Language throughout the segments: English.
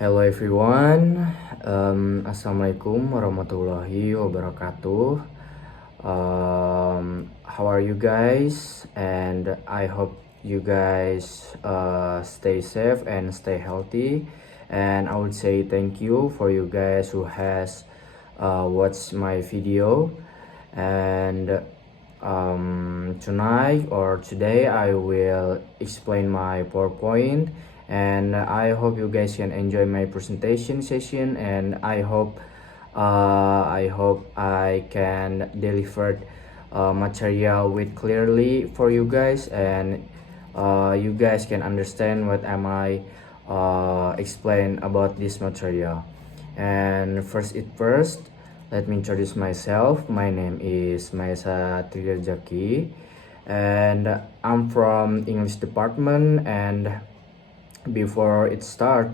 Hello everyone, Assalamualaikum warahmatullahi wabarakatuh. How are you guys? And I hope you guys stay safe and stay healthy. And I would say thank you for you guys who has watched my video. And tonight or today I will explain my PowerPoint, and I hope you guys can enjoy my presentation session, and I hope I can deliver material with clearly for you guys, and you guys can understand what am I explain about this material. And first, let me introduce myself. My name is Maesa Tridarjaki, and I'm from English department. And before it start,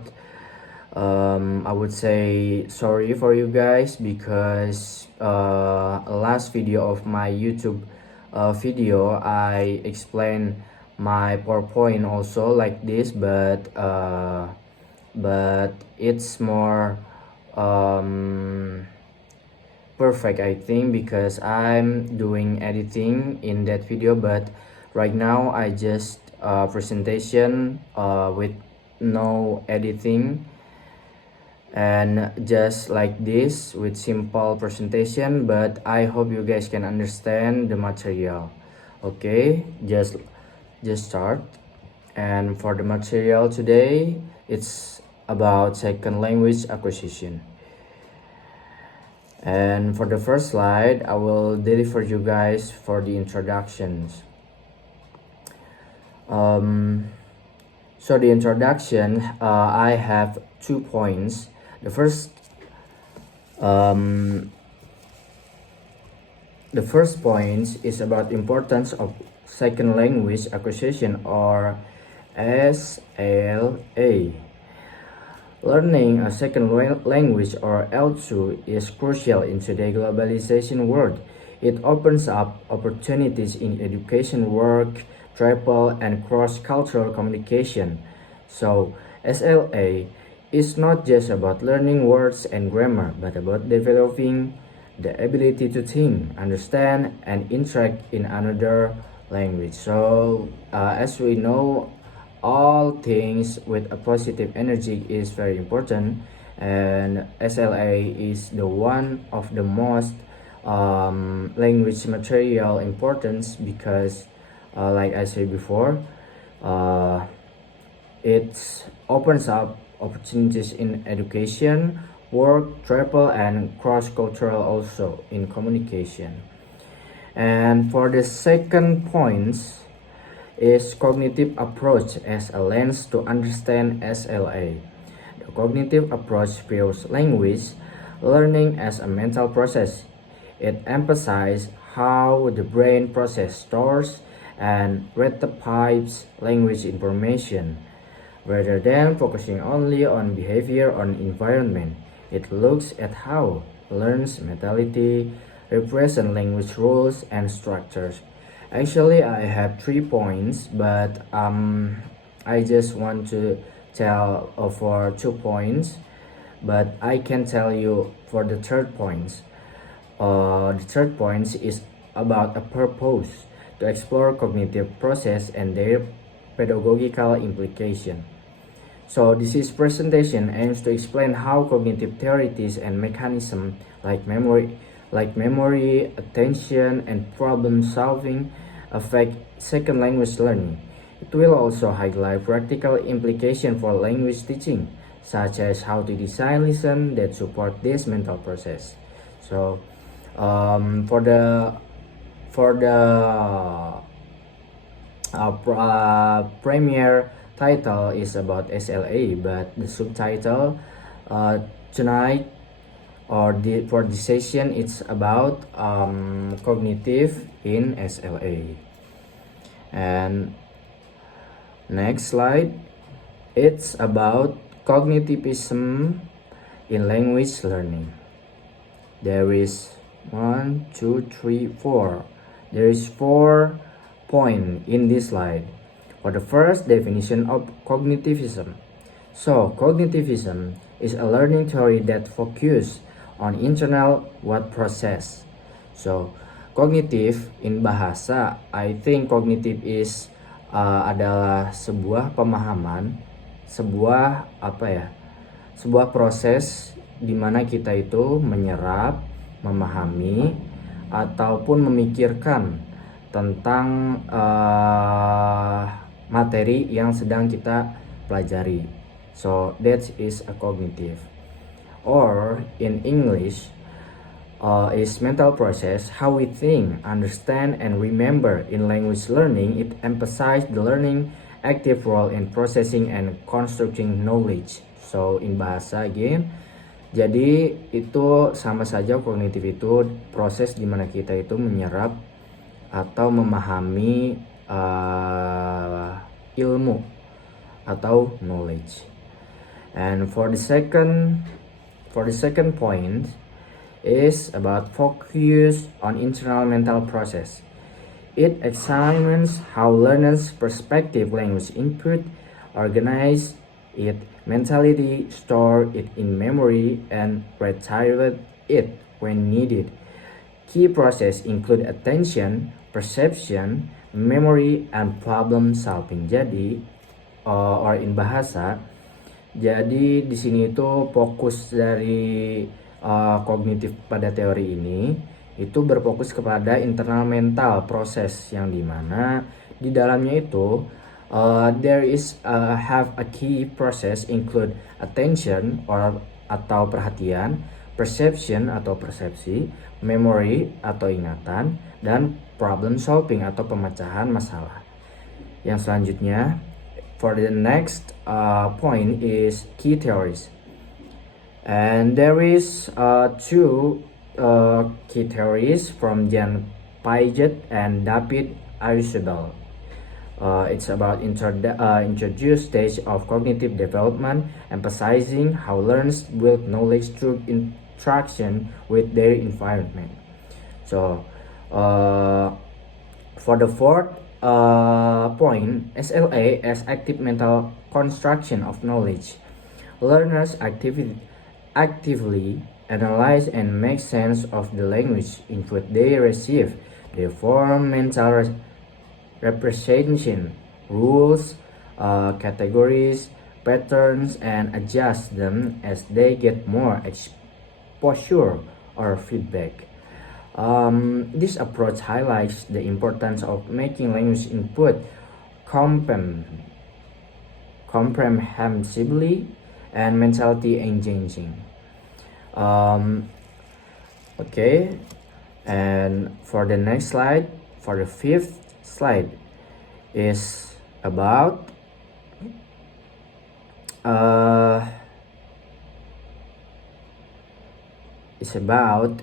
I would say sorry for you guys because last video of my YouTube video I explained my PowerPoint also like this, but it's more perfect I think because I'm doing editing in that video. But right now I just presentation with no editing, and just like this with simple presentation, but I hope you guys can understand the material. Okay, just start. And for the material today, it's about second language acquisition. And for the first slide, I will deliver you guys for the introductions. So the introduction, I have 2 points. The first point is about importance of second language acquisition, or SLA. Learning a second language, or L2, is crucial in today's globalization world. It opens up opportunities in education, work, travel, and cross-cultural communication. So, SLA is not just about learning words and grammar, but about developing the ability to think, understand, and interact in another language. So, as we know, all things with a positive energy is very important, and SLA is the one of the most language material importance because like I said before, it opens up opportunities in education, work, travel, and cross-cultural also in communication. And for the second point is cognitive approach as a lens to understand SLA. The cognitive approach views language learning as a mental process. It emphasizes how the brain processes, stores, and retrieves language information. Rather than focusing only on behavior or environment, it looks at how learns mentality represent language rules and structures. Actually, I have 3 points, but I just want to tell for 2 points, but I can tell you for the third point. The third point is about a purpose to explore cognitive process and their pedagogical implication. So this presentation aims to explain how cognitive theories and mechanisms like memory, attention, and problem solving affect second language learning. It will also highlight practical implications for language teaching, such as how to design lessons that support this mental process. So for the premier title is about SLA, but the subtitle tonight for this session it's about cognitive in SLA. And next slide, it's about cognitivism in language learning. There is 1, 2, 3, 4. There is 4 points in this slide. For the first definition of cognitivism, So, cognitivism is a learning theory that focuses on internal word process. So, cognitive in bahasa, I think cognitive is adalah sebuah pemahaman, sebuah sebuah proses di mana kita itu menyerap, memahami, ataupun memikirkan tentang materi yang sedang kita pelajari. So that is a cognitive. Or in English, is mental process, how we think, understand, and remember. In language learning, it emphasizes the learning active role in processing and constructing knowledge. So in bahasa again, jadi itu sama saja, kognitif itu proses di mana kita itu menyerap atau memahami ilmu atau knowledge. And for the second point is about focus on internal mental process. It examines how learners' perspective language input, organize it mentally, store it in memory, and retrieve it when needed. Key process include attention, perception, memory, and problem solving. Jadi, or in bahasa, jadi di sini itu fokus dari kognitif pada teori ini itu berfokus kepada internal mental proses, yang dimana di dalamnya itu there is have a key process include attention atau perhatian, perception atau persepsi, memory atau ingatan, dan problem solving atau pemecahan masalah. Yang selanjutnya, for the next point is key theories. And there is two key theories from Jan Piaget and David Ausubel. It's about introduced stage of cognitive development, emphasizing how learners build knowledge through interaction with their environment. So, for the fourth point, SLA as active mental construction of knowledge. Learners actively analyze and make sense of the language input they receive. They form mental representation, rules, categories, patterns, and adjust them as they get more exposure or feedback. This approach highlights the importance of making language input comprehensibly and mentally engaging. Okay, and for the next slide, for the fifth slide, is about it's about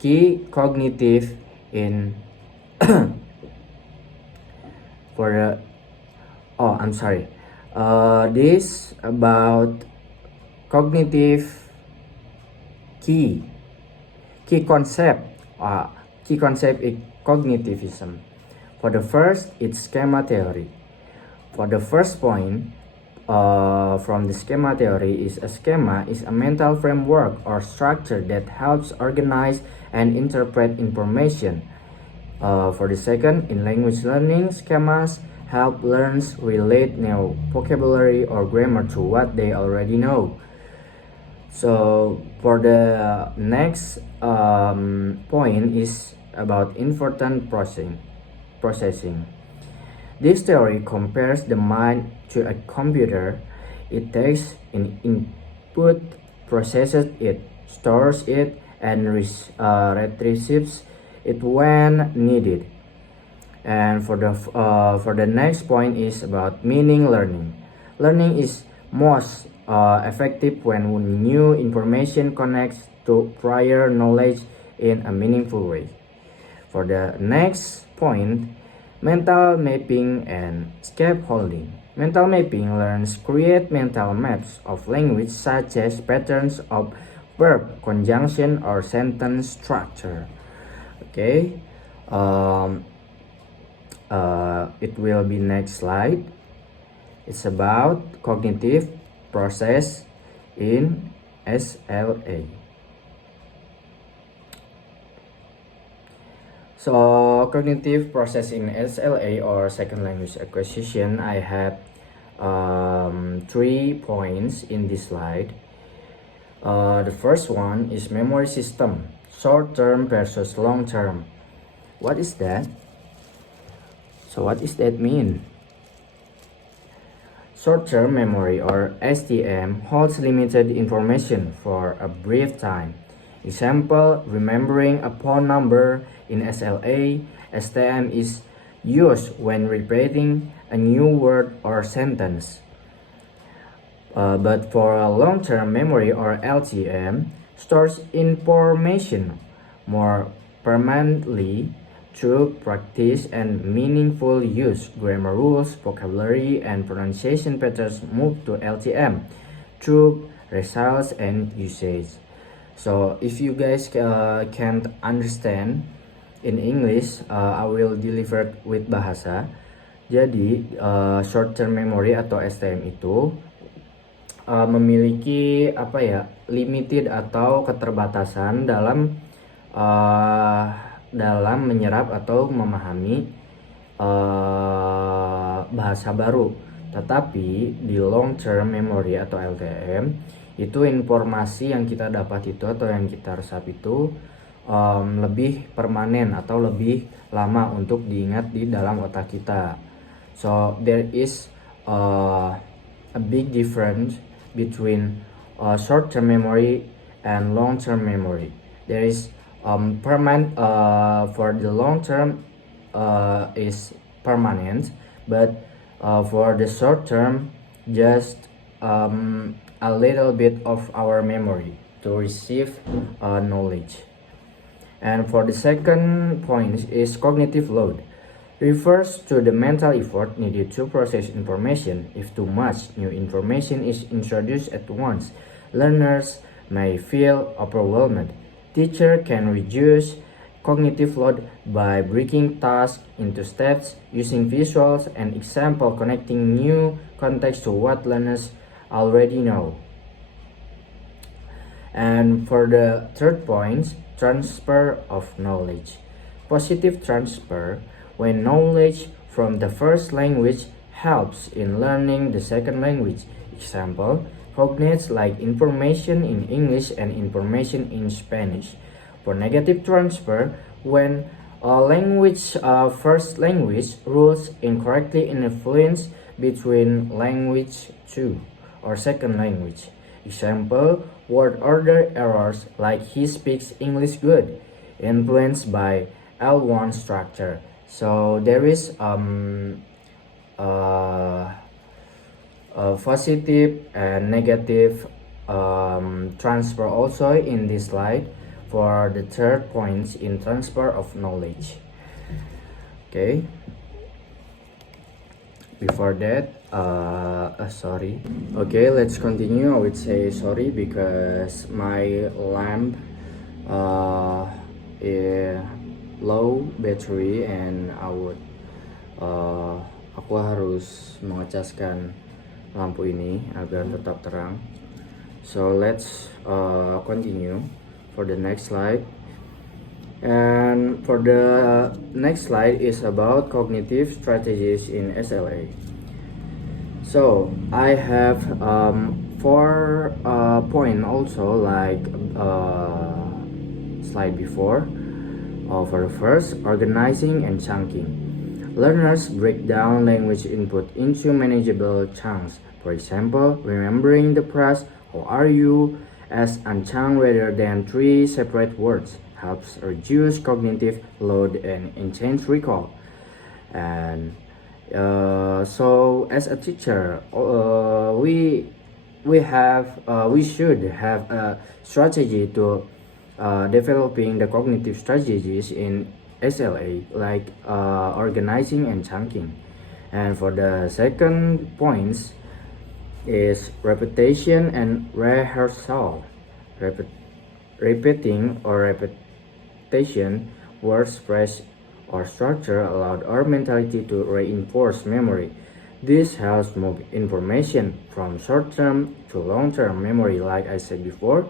key cognitive in for the this about cognitive key concept is cognitivism. For the first, it's schema theory. For the first point from the schema theory is a schema is a mental framework or structure that helps organize and interpret information. For the second, in language learning, schemas help learners relate new vocabulary or grammar to what they already know. So for the next point is about inference processing. This theory compares the mind to a computer. It takes an input, processes it, stores it, and retrieves it when needed. And for the next point is about meaning learning. Learning is most effective when new information connects to prior knowledge in a meaningful way. For the next point, mental mapping and scaffolding. Mental mapping learns create mental maps of language such as patterns of verb, conjunction, or sentence structure. Okay. It will be next slide. It's about cognitive process in SLA. So cognitive process in SLA or second language acquisition, I have 3 points in this slide. The first one is memory system, short term versus long term. What is that? So what does that mean? Short-term memory or STM holds limited information for a brief time. Example, remembering a phone number in SLA, STM is used when repeating a new word or sentence. But for a long-term memory or LTM, stores information more permanently through practice and meaningful use. Grammar rules, vocabulary, and pronunciation patterns move to LTM through results and usage. So if you guys can't understand in English, I will deliver with bahasa. Jadi short term memory atau STM itu memiliki limited atau keterbatasan dalam menyerap atau memahami bahasa baru. Tetapi di long term memory atau LTM itu informasi yang kita dapat itu atau yang kita resap itu lebih permanen atau lebih lama untuk diingat di dalam otak kita. So there is a big difference between short term memory and long term memory. There is permanent for the long term is permanent, but for the short term just a little bit of our memory to receive knowledge. And for the second point is cognitive load, refers to the mental effort needed to process information. If too much new information is introduced at once, learners may feel overwhelmed. Teacher can reduce cognitive load by breaking tasks into steps, using visuals and example, connecting new context to what learners already know. And for the third point, transfer of knowledge. Positive transfer, when knowledge from the first language helps in learning the second language. Example, cognates like information in English and information in Spanish. For negative transfer, when a language first language rules incorrectly influence between language 2 or second language. Example, word order errors like he speaks English good, influenced by L1 structure. So there is a positive and negative transfer also in this slide for the third point in transfer of knowledge. Okay. Before that, sorry. Okay, let's continue. I would say sorry because my lamp is low battery and aku harus mengecaskan lampu ini agar tetap terang. So let's continue for the next slide. And for the next slide is about cognitive strategies in SLA. So I have 4 points also like slide before. For the first, organizing and chunking. Learners break down language input into manageable chunks. For example, remembering the phrase "How are you?" as a chunk rather than 3 separate words helps reduce cognitive load and enhance recall. And so, as a teacher, we should have a strategy to developing the cognitive strategies in SLA, like organizing and chunking. And for the second points is repetition and rehearsal. Repeating or repetition words, phrase, or structure allowed our mentality to reinforce memory. This helps move information from short-term to long-term memory, like I said before.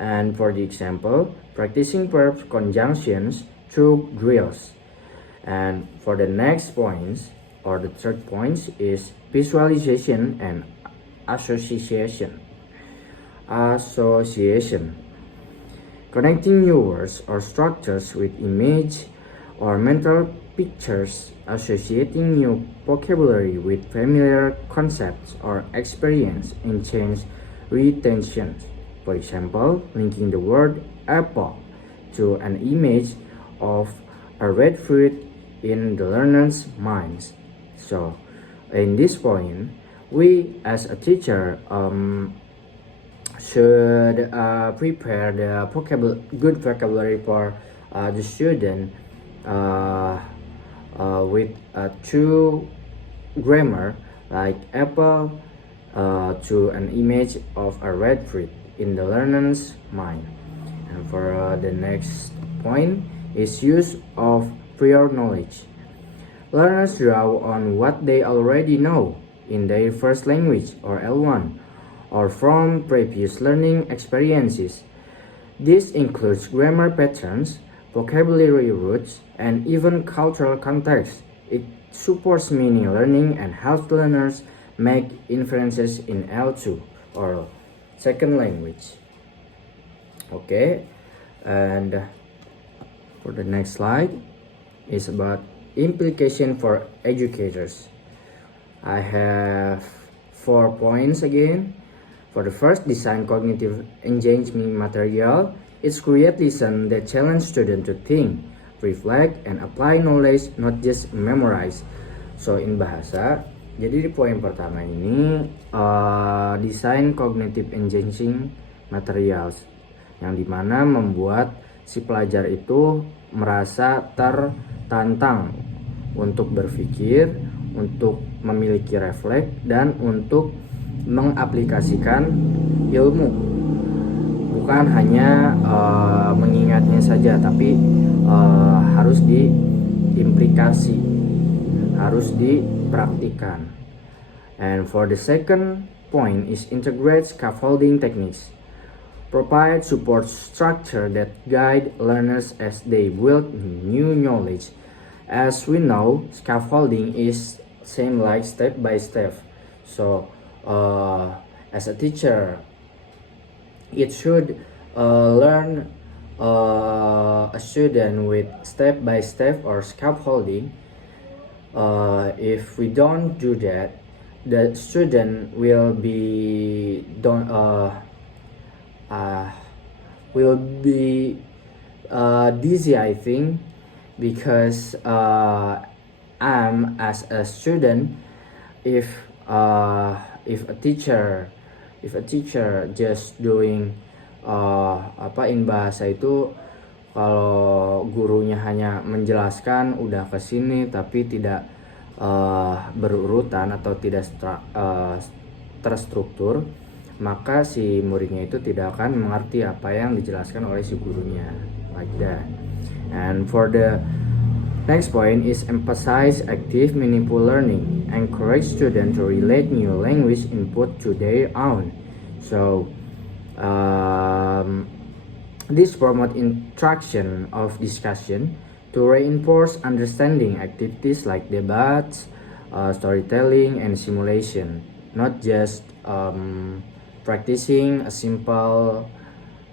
And for the example, practicing verb conjunctions through drills. And for the next points, or the third point, is visualization and association. Connecting new words or structures with image or mental pictures, associating new vocabulary with familiar concepts or experience enhance retention. For example, linking the word apple to an image of a red fruit in the learner's minds. So, in this point, we as a teacher should prepare the good vocabulary for the student with true grammar, like apple to an image of a red fruit in the learner's mind. And for the next point is use of prior knowledge. Learners draw on what they already know in their first language or L1 or from previous learning experiences. This includes grammar patterns, vocabulary roots, and even cultural context. It supports meaning learning and helps learners make inferences in L2 or second language. Okay, and for the next slide is about implication for educators. I have 4 points again. For the first, design cognitive engagement material. It's create lesson that challenge students to think, reflect, and apply knowledge, not just memorize. So in bahasa, jadi di poin pertama ini desain cognitive engaging materials, yang dimana membuat si pelajar itu merasa tertantang untuk berpikir, untuk memiliki refleks, dan untuk mengaplikasikan ilmu, bukan hanya mengingatnya saja, tapi harus diimplikasi, harus dipraktikkan. And for the second point is integrate scaffolding techniques. Provide support structure that guide learners as they build new knowledge. As we know, scaffolding is same like step by step. So as a teacher, it should learn a student with step by step or scaffolding. If we don't do that, the student will be dizzy, I think, because I'm as a student, if a teacher just doing in bahasa itu, kalau gurunya hanya menjelaskan udah ke sini tapi tidak berurutan atau tidak terstruktur, maka si muridnya itu tidak akan mengerti apa yang dijelaskan oleh si gurunya, like that. And for the next point is emphasize active meaningful learning. Encourage students to relate new language input to their own. So this promote interaction of discussion to reinforce understanding activities like debates, storytelling, and simulation, not just practicing a simple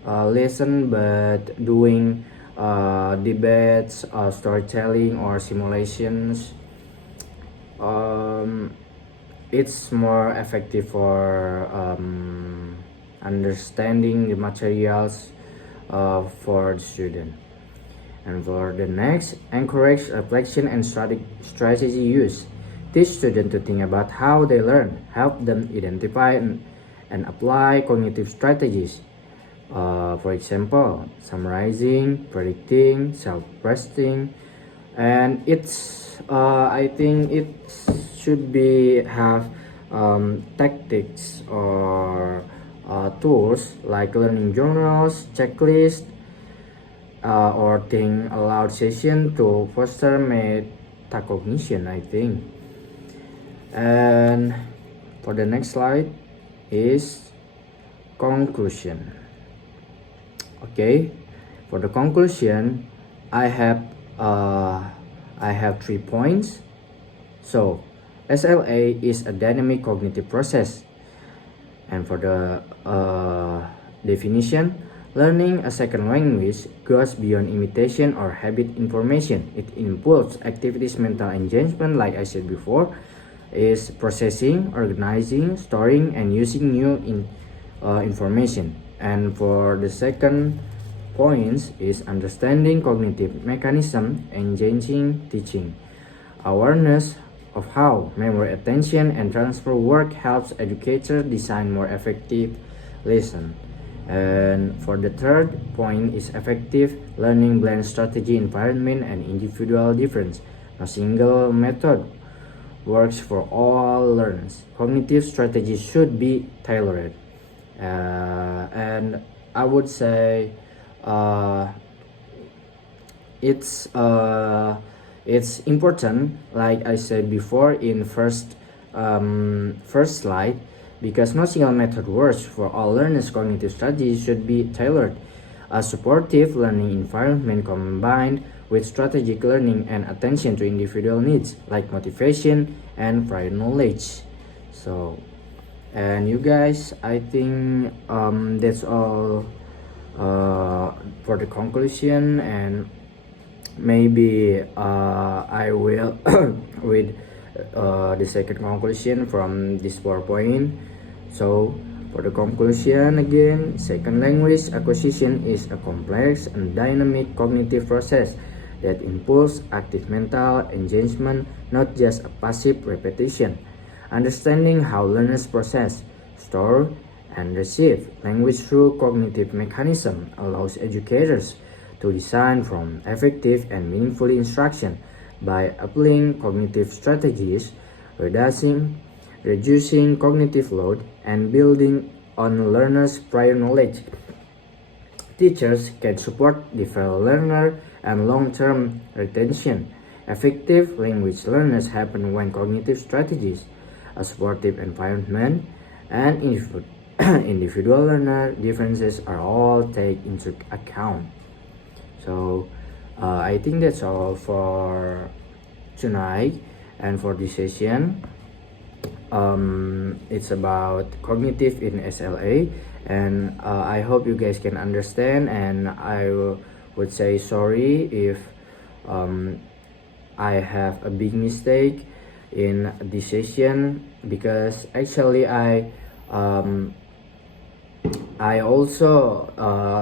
lesson, but doing debates, storytelling, or simulations. It's more effective for understanding the materials for the student. And for the next, encourage reflection and strategy use. Teach students to think about how they learn, help them identify and apply cognitive strategies. For example, summarizing, predicting, self-resting, and I think it should be have tactics or tools like learning journals, checklists, or think aloud session to foster metacognition, I think. And for the next slide is conclusion. Okay, for the conclusion, I have 3 points. So SLA is a dynamic cognitive process. And for the definition, learning a second language goes beyond imitation or habit information. It involves activities mental engagement, like I said before, is processing, organizing, storing, and using new information. And for the second point is understanding cognitive mechanism, engaging teaching. Awareness of how memory, attention, and transfer work helps educators design more effective lesson. And for the third point is effective learning blends strategy, environment, and individual difference. No single method works for all learners. Cognitive strategies should be tailored. And I would say it's important, like I said before in first slide, because no single method works for all learners. Cognitive strategies should be tailored. A supportive learning environment combined with strategic learning and attention to individual needs like motivation and prior knowledge. So, and you guys, I think that's all for the conclusion, and maybe I will with the second conclusion from this PowerPoint. So for the conclusion again, second language acquisition is a complex and dynamic cognitive process that involves active mental engagement, not just a passive repetition. Understanding how learners process, store, and receive language through cognitive mechanism allows educators to design from effective and meaningful instruction by applying cognitive strategies, reducing cognitive load, and building on learners' prior knowledge. Teachers can support develop learner and long-term retention. Effective language learners happen when cognitive strategies, a supportive environment, and individual learner differences are all taken into account. So I think that's all for tonight and for this session. It's about cognitive in SLA, and I hope you guys can understand, and I would say sorry if I have a big mistake in this session, because actually I also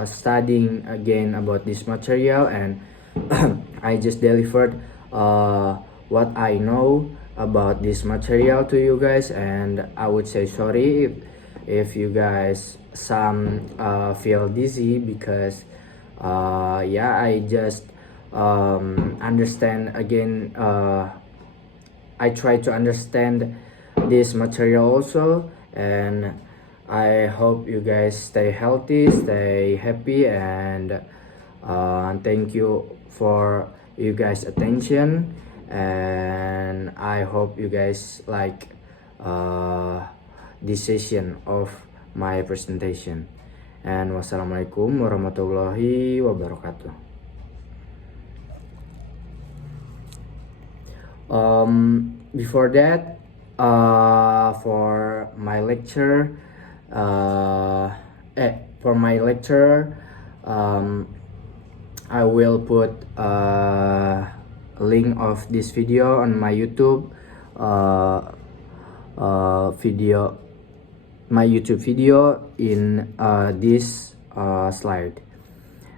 studying again about this material, and I just delivered what I know about this material to you guys, and I would say sorry if you guys some feel dizzy, because I just understand again, I try to understand this material also, and I hope you guys stay healthy, stay happy, and thank you for you guys attention, and I hope you guys like this session of my presentation. And wassalamualaikum warahmatullahi wabarakatuh. Before that, for my lecture, I will put link of this video on my YouTube video in this slide,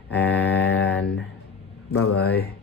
and bye bye.